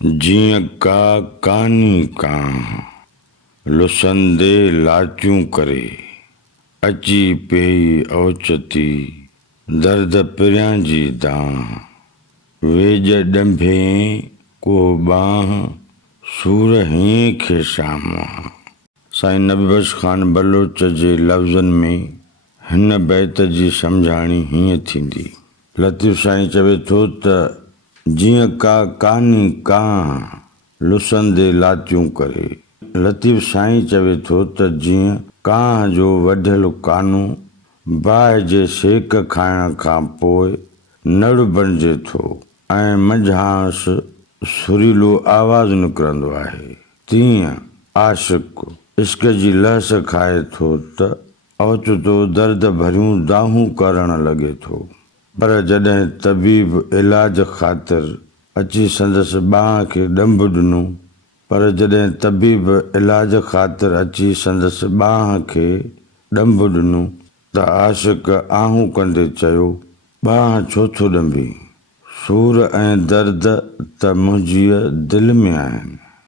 जीअं का कानी कां लुसंदे लाचूं करे अची पेई ओचती दर्द पिरियां जी दां वेज ॾंभे को बांह सूर हीअं खे शाम। साईं नबी बख्श ख़ान बलोच जे लफ़्ज़नि में हिन बैत जी सम्झाणी हीअं थींदी। लतीफ़ साईं चवे थो त जीअं का कानी कां लुसंदे लाचूं करे। लतीफ़ साईं चवे थो त जीअं कांह जो वढियल कानो बाहि जे सेक खाइण खां पोइ नड़ बणिजे थो ऐं मंझांस सुरीलो आवाज़ निकिरंदो आहे, तीअं आशिक़ इश्क जी लहस खाए थो त ओचितो दर्द भरियूं दाहूं करण लॻे थो। पर जॾहिं तबीब इलाज ख़ातिर अची संदसि बांह खे ॾंभ ॾिनो पर जॾहिं तबीब इलाज ख़ातिर अची संदसि बांह खे ॾंभ ॾिनो त आशिक़ आहूं कंदे चयो, बांह छो थो ॾंभी? सूर ऐं दर्द त मुंहिंजी दिलि में आहिनि।